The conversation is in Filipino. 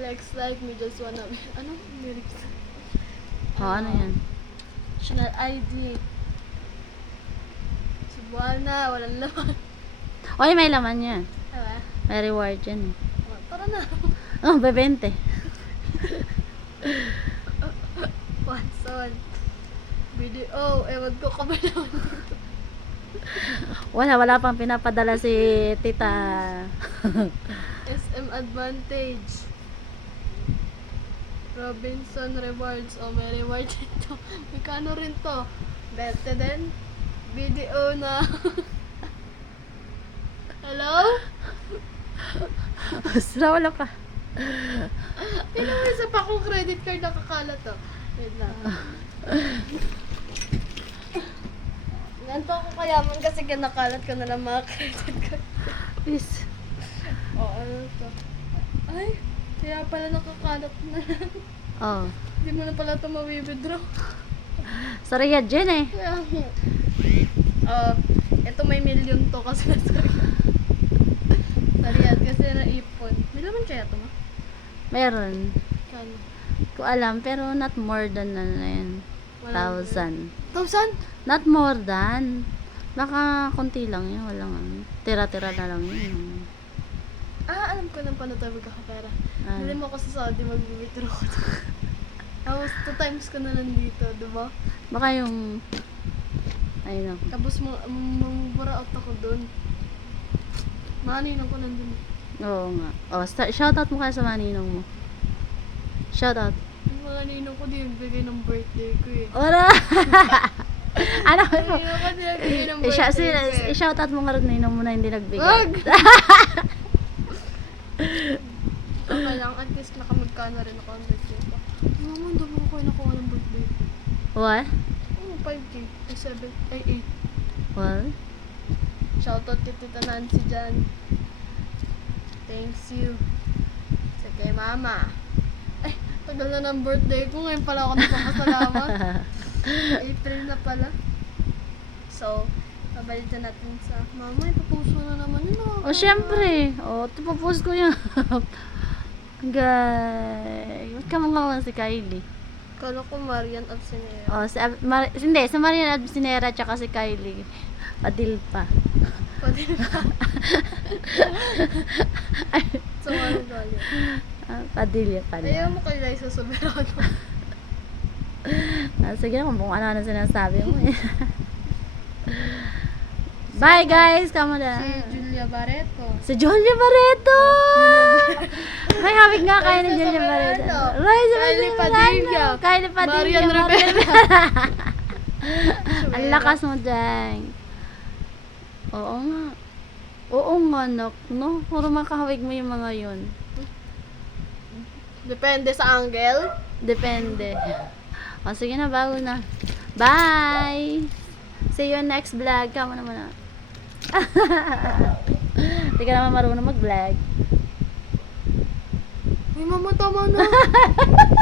Flex like me, just wanna be... Ano? Lyrics? Ano yan? National ID. Cebuana, walang laman. Oy, may laman yan. Diba? May reward yan. Oh, tara na. Oh, bebente. Watson. Video, ewan ko ka ba naman dito? Wala pang pinapadala si tita. SM Advantage. Robinson Rewards. Oh, may reward ito. Mikano rin to? 20 din. Video na. Hello? Sira, wala pa. Tingnan mo, isa pa akong credit card nakakalat to. Wait lang. Ganito ako kayaman kasi kinakalat ko na lang mga credit card. Please. Oh, ano to? Ay, kaya pala nakakalat na lang. Oh. Hindi mo na pala ito mawibithdraw. Sa Riyadh dyan eh. Kaya, ito may million to kasi nasa Riyadh. Sa Riyadh kasi naipon. May laman kaya ito ma? Meron. Kano? Ko alam, pero not more than ano na yan. 1,000. 1,000? Not more than. Baka konti lang yun. Walang ano. Tira-tira na lang yun. Ah, alam ko lang paano tayo magkakapera. Ano? Dali mo ako sa Saudi, mag-withdraw ko. Tapos 2 times ko na nandito, diba? Baka yung... Ayun ako. Tapos mamubura out ako doon. Maninong ko nandun. Oo nga. Oh, shoutout mo kaya sa maninong mo. Shoutout. Yung mga ninong ko, di nagbigay ng birthday ko eh. Ora! Ano mo? Ninong ko, di nagbigay ng birthday ko eh. I-shoutout mo nga rin ninong mo na hindi nagbigay. Wag! Okay lang, at least nakamagkano rin ako ang birthday ko. Mama, hindi mo ko nakuha ng birthday ko. What? Oh, 5K. Ay, 7. Ay, 8. Well? Shoutout kay Tita Nancy dyan. Thanks you. Sa kay Mama. Ay, tagal na ng birthday ko. Ngayon pala ako nagpapasalamat. April na pala. So, pabalitan natin sa Mama, ipapost mo na naman yun. Oh, syempre. Oh, tupopost ko yan. Guys. Ba't ka mga si Kylie? Kala ko Marian Absinera. Oh, hindi, sa Marian Absinera tsaka si Kylie. Padil pa. Pwede ba? So, ano ba yun? Padilya pala. Ayaw mo kay Liza Soberano. Sige kung ano sinasabi mo eh. Bye guys, kamo na. Si Julia Barreto. Si Julia Barreto! May hawig nga kayo ni Julia Barreto. Kylie Padilla. Kylie Padilla. Marian Rivera. Ang lakas mo dyan. Oo nga. Oo nga, no? Puro makahawig mo yung mga yun. Depende sa angle. Depende. O, sige na, bago na. Bye! See you next vlog. Kamo naman na. Hindi ka naman marunong mag-vlog. Uy, mama, tama na.